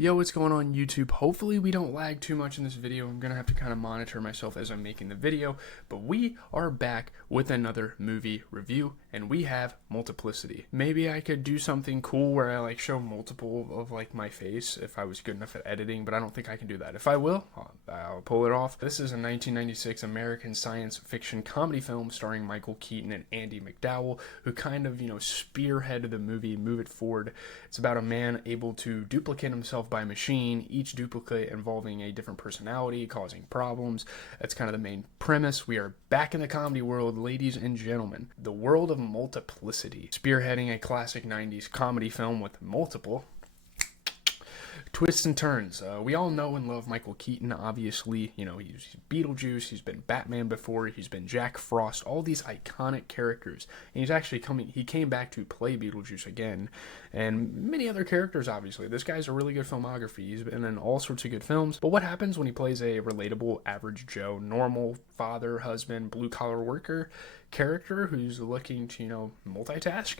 Yo, what's going on YouTube? Hopefully we don't lag too much in this video. I'm gonna have to kind of monitor myself as I'm making the video, but we are back with another movie review, and we have Multiplicity. Maybe I could do something cool where I show multiple of my face if I was good enough at editing, but I don't think I can do that. If I will, I'll pull it off. This is a 1996 American science fiction comedy film starring Michael Keaton and Andy McDowell, who kind of, spearheaded the movie, move it forward. It's about a man able to duplicate himself by machine, each duplicate involving a different personality, causing problems. That's kind of the main premise. We are back in the comedy world, ladies and gentlemen. The world of Multiplicity, spearheading a classic 90s comedy film with multiple twists and turns. We all know and love Michael Keaton, obviously. He's Beetlejuice, he's been Batman before, he's been Jack Frost, all these iconic characters. And he came back to play Beetlejuice again, and many other characters, obviously. This guy's a really good filmography. He's been in all sorts of good films. But what happens when he plays a relatable, average Joe, normal father, husband, blue-collar worker character who's looking to, multitask?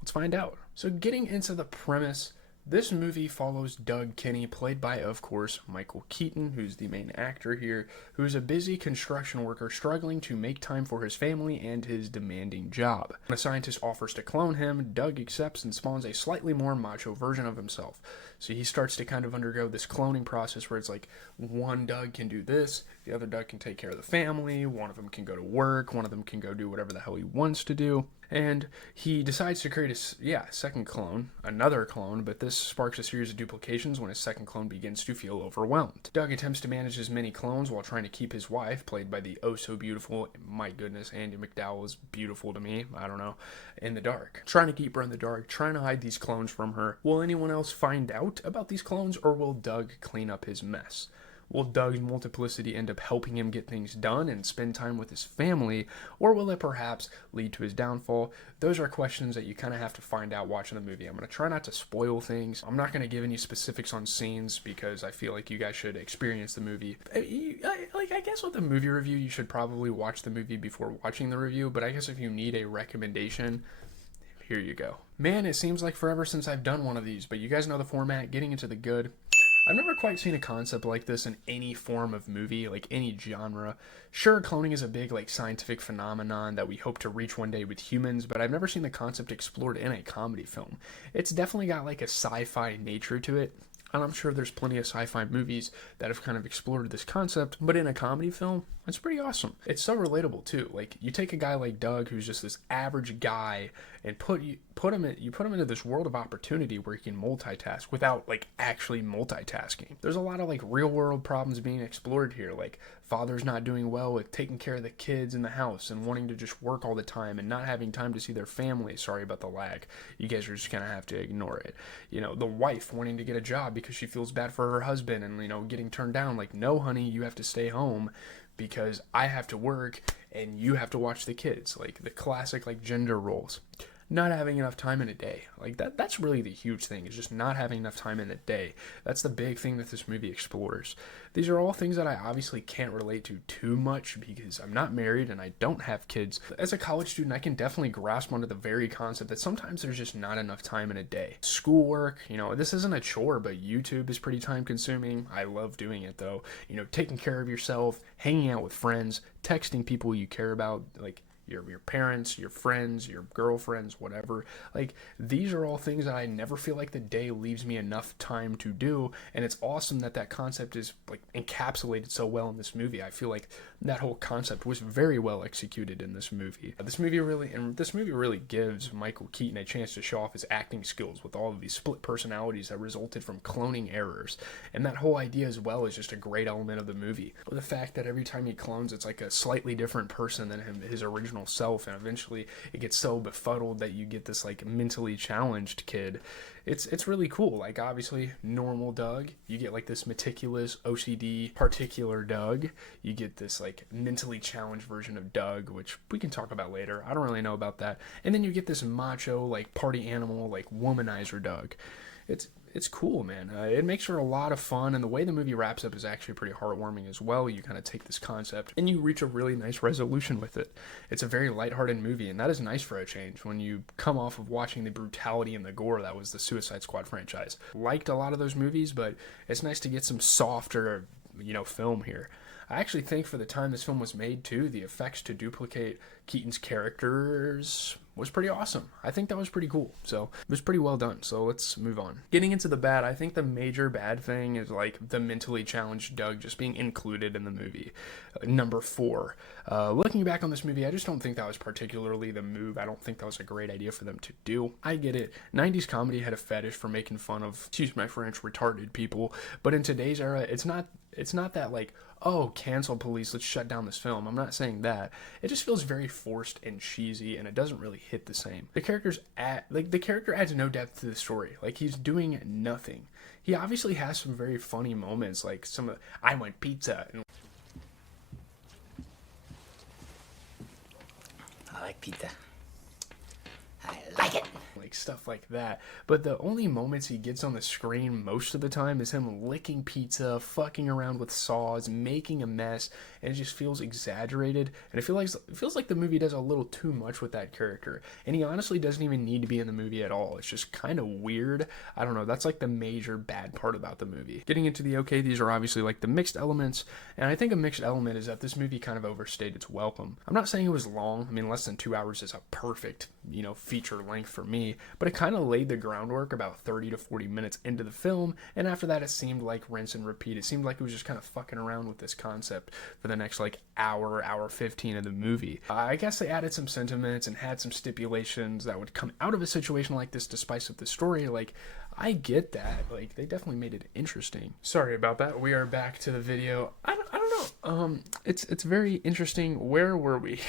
Let's find out. So getting into the premise, this movie follows Doug Kinney, played by, of course, Michael Keaton, who's the main actor here, who's a busy construction worker struggling to make time for his family and his demanding job. When a scientist offers to clone him, Doug accepts and spawns a slightly more macho version of himself. So he starts to kind of undergo this cloning process where it's like one Doug can do this, the other Doug can take care of the family, one of them can go to work, one of them can go do whatever the hell he wants to do. And he decides to create a second clone, another clone, but this sparks a series of duplications when his second clone begins to feel overwhelmed. Doug attempts to manage as many clones while trying to keep his wife, played by the oh-so-beautiful, my goodness, Andy McDowell is beautiful to me, I don't know, in the dark. Trying to keep her in the dark, trying to hide these clones from her. Will anyone else find out about these clones, or will Doug clean up his mess? Will Doug's multiplicity end up helping him get things done and spend time with his family, or will it perhaps lead to his downfall? Those are questions that you kind of have to find out watching the movie. I'm going to try not to spoil things. I'm not going to give any specifics on scenes because I feel like you guys should experience the movie. I guess with the movie review, you should probably watch the movie before watching the review, but I guess if you need a recommendation, here you go. Man, it seems like forever since I've done one of these, but you guys know the format, getting into the good. I've never quite seen a concept like this in any form of movie, any genre. Sure, cloning is a big, scientific phenomenon that we hope to reach one day with humans, but I've never seen the concept explored in a comedy film. It's definitely got, a sci-fi nature to it, and I'm sure there's plenty of sci-fi movies that have kind of explored this concept, but in a comedy film, it's pretty awesome. It's so relatable, too. You take a guy like Doug, who's just this average guy, and you put him into this world of opportunity where he can multitask without, actually multitasking. There's a lot of, real-world problems being explored here, fathers not doing well with taking care of the kids in the house and wanting to just work all the time and not having time to see their family. Sorry about the lag. You guys are just going to have to ignore it. The wife wanting to get a job because she feels bad for her husband and, getting turned down. No, honey, you have to stay home because I have to work and you have to watch the kids. The classic, gender roles. Not having enough time in a day. That's really the huge thing, is just not having enough time in a day. That's the big thing that this movie explores. These are all things that I obviously can't relate to too much because I'm not married and I don't have kids. As a college student, I can definitely grasp onto the very concept that sometimes there's just not enough time in a day. Schoolwork, this isn't a chore, but YouTube is pretty time consuming. I love doing it though. Taking care of yourself, hanging out with friends, texting people you care about, your parents, your friends, your girlfriends, whatever. These are all things that I never feel like the day leaves me enough time to do, and it's awesome that concept is encapsulated so well in this movie. I feel like that whole concept was very well executed in this movie. This movie really gives Michael Keaton a chance to show off his acting skills with all of these split personalities that resulted from cloning errors, and that whole idea as well is just a great element of the movie. The fact that every time he clones, it's a slightly different person than his original self, and eventually it gets so befuddled that you get this mentally challenged kid. It's really cool. Obviously normal Doug, you get this meticulous OCD particular Doug, you get this mentally challenged version of Doug, which we can talk about later. I don't really know about that. And then you get this macho party animal womanizer Doug. it's cool, man. It makes for a lot of fun, and the way the movie wraps up is actually pretty heartwarming as well. You kind of take this concept and you reach a really nice resolution with it. It's a very lighthearted movie, and that is nice for a change when you come off of watching the brutality and the gore that was the Suicide Squad franchise. Liked a lot of those movies, but it's nice to get some softer, film here. I actually think for the time this film was made too, the effects to duplicate Keaton's characters was pretty awesome. I think that was pretty cool. So it was pretty well done. So let's move on. Getting into the bad, I think the major bad thing is like the mentally challenged Doug just being included in the movie. Number 4. Looking back on this movie, I just don't think that was particularly the move. I don't think that was a great idea for them to do. I get it. 90s comedy had a fetish for making fun of, excuse my French, retarded people. But in today's era, it's not that like, oh, cancel police, let's shut down this film. I'm not saying that. It just feels very forced and cheesy, and it doesn't really hit the same. The character adds no depth to the story. Like, he's doing nothing. He obviously has some very funny moments, like I want pizza. And I like pizza. I like it. Like stuff like that. But the only moments he gets on the screen most of the time is him licking pizza, fucking around with saws, making a mess, and it just feels exaggerated. And it feels like the movie does a little too much with that character. And he honestly doesn't even need to be in the movie at all. It's just kind of weird. I don't know. That's like the major bad part about the movie. Getting into the okay, these are obviously like the mixed elements. And I think a mixed element is that this movie kind of overstayed its welcome. I'm not saying it was long. I mean, less than 2 hours is a perfect, feature length for me, but it kind of laid the groundwork about 30 to 40 minutes into the film, and after that it seemed like rinse and repeat. It seemed like it was just kind of fucking around with this concept for the next like hour 15 of the movie. I guess they added some sentiments and had some stipulations that would come out of a situation like this to spice up the story. Like, I get that. Like, they definitely made it interesting. Sorry about that. We are back to the video. I don't know. It's very interesting. Where were we?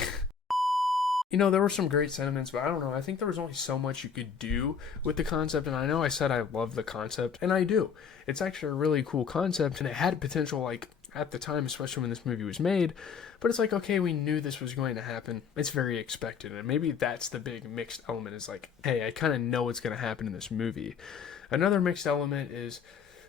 There were some great sentiments, but I don't know. I think there was only so much you could do with the concept, and I know I said I love the concept, and I do. It's actually a really cool concept, and it had potential, like, at the time, especially when this movie was made, but it's like, okay, we knew this was going to happen. It's very expected, and maybe that's the big mixed element is like, hey, I kind of know what's going to happen in this movie. Another mixed element is,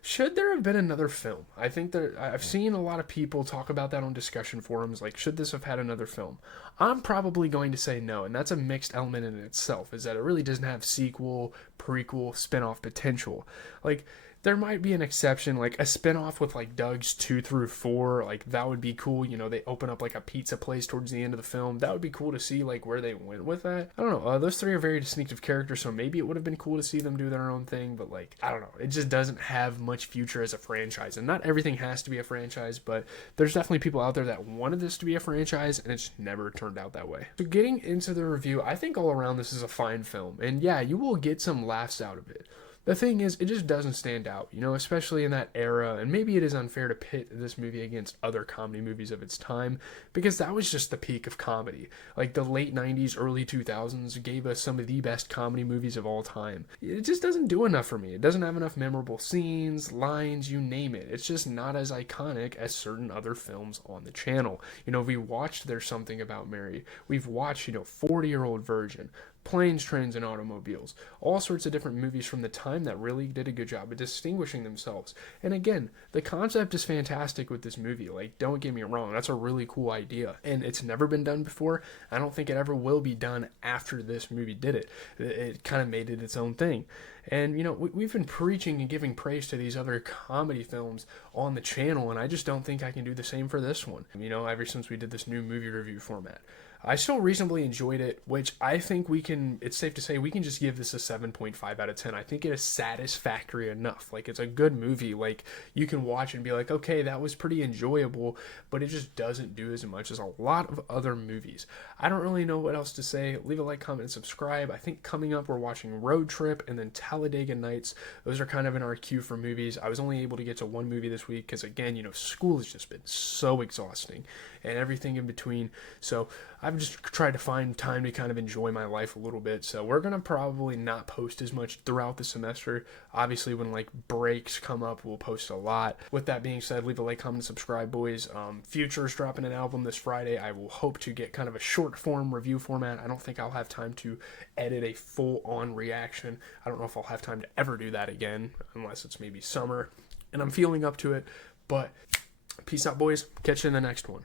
should there have been another film? I think that I've seen a lot of people talk about that on discussion forums, like, should this have had another film? I'm probably going to say no, and that's a mixed element in itself, is that it really doesn't have sequel, prequel, spin-off potential. Like, there might be an exception, like a spin-off with like Doug's 2 through 4, like that would be cool. They open up like a pizza place towards the end of the film. That would be cool to see like where they went with that. I don't know. Those 3 are very distinctive characters, so maybe it would have been cool to see them do their own thing, but like, I don't know. It just doesn't have much future as a franchise, and not everything has to be a franchise, but there's definitely people out there that wanted this to be a franchise, and it's never turned out that way. So getting into the review, I think all around this is a fine film, and yeah, you will get some laughs out of it. The thing is, it just doesn't stand out, especially in that era, and maybe it is unfair to pit this movie against other comedy movies of its time, because that was just the peak of comedy. Like, the late 90s, early 2000s gave us some of the best comedy movies of all time. It just doesn't do enough for me. It doesn't have enough memorable scenes, lines, you name it. It's just not as iconic as certain other films on the channel. We watched There's Something About Mary. We've watched, 40-Year-Old Virgin, Planes, Trains, and Automobiles. All sorts of different movies from the time that really did a good job of distinguishing themselves. And again, the concept is fantastic with this movie. Like, don't get me wrong, that's a really cool idea. And it's never been done before. I don't think it ever will be done after this movie did it. It kind of made it its own thing. And, we've been preaching and giving praise to these other comedy films on the channel, and I just don't think I can do the same for this one. Ever since we did this new movie review format. I still reasonably enjoyed it, which I think it's safe to say we can just give this a 7.5 out of 10. I think it is satisfactory enough. Like, it's a good movie. Like, you can watch and be like, okay, that was pretty enjoyable, but it just doesn't do as much as a lot of other movies. I don't really know what else to say. Leave a like, comment, and subscribe. I think coming up, we're watching Road Trip and then Talladega Nights. Those are kind of in our queue for movies. I was only able to get to one movie this week because, again, school has just been so exhausting and everything in between. So I've I've just tried to find time to kind of enjoy my life a little bit. So we're going to probably not post as much throughout the semester. Obviously, when like breaks come up, we'll post a lot. With that being said, leave a like, comment, subscribe, boys. Future's dropping an album this Friday. I will hope to get kind of a short form review format. I don't think I'll have time to edit a full-on reaction. I don't know if I'll have time to ever do that again, unless it's maybe summer, and I'm feeling up to it. But peace out, boys. Catch you in the next one.